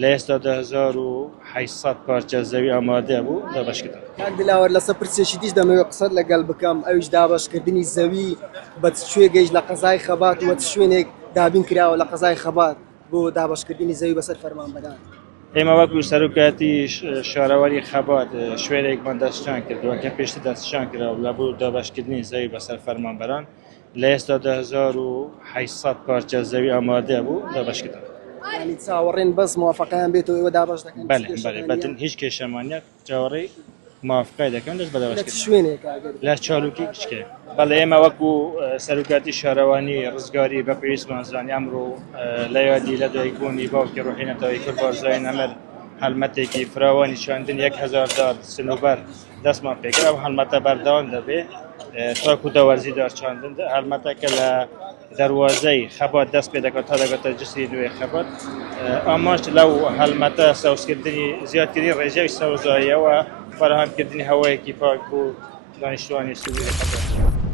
لە ئێستا 1800 پارچە زەوی ئامادە بوو دابەشکردن. کاک دلاوەر لەسەر پرسێکی دیش دەمەوێت قسەت لەگەڵ بکەم ئەویش دابەشکردنی زەوی بە چ شوێ گەیشت لە قەزای خەبات وە چ شوێنێک دابین کراوە لە قەزای خەبات بۆ دابەشکردنی زەوی بەسەر فەرمانبەران. ئێمە وەکو سەرۆکایەتی شارەوەری خەبات شوێنێکمان دەستشان کردووە کە پێشتر دەستشان کراوە لە بۆ دابەشکردنی زەوی بەسەر فەرمانبەران لە ئێستا 1800 پارچە زەوی ئامادە بوو دابەشکردن. ینی چاوەڕێن بەس موافقەیان بێتەوە ئێوە دابەش دەکەن. بەڵێ بەتن هیچ کێشەمانیەک چاوەڕێی موافقای دەکەن دەست بە لە چ دابەشکردن شوێنێک ئاگەر لە چاڵوکی کچکێ. بەڵێ ئێمە وەکو سەرۆکاتی شارەوانی ڕزگاری بە پێویستمان زانی ئەمڕۆ لە یادی لە دایکبوونی باوکی ڕۆحینەتەوەی کورد بارزای نەمەر هەلمەتێکی فراوانی چاندن 1000 دار سنوبەر دەستمان پێکرا و هەلمەتە بەردەوام دەبێ تاکو داوەرزی دارچاندن هەلمەتەکە لە دەواازەی خەبات دەست پێ دەکات تا دەگەتە جسری نوێ خەبات ئاماش لەو هەلمەتە سەوزکردنی زیادکردنی ڕێژەوی سەوزاییەوە فراهەمکردنی هەوایەکی پاک بوو دانیشتوانی سووری خەبات.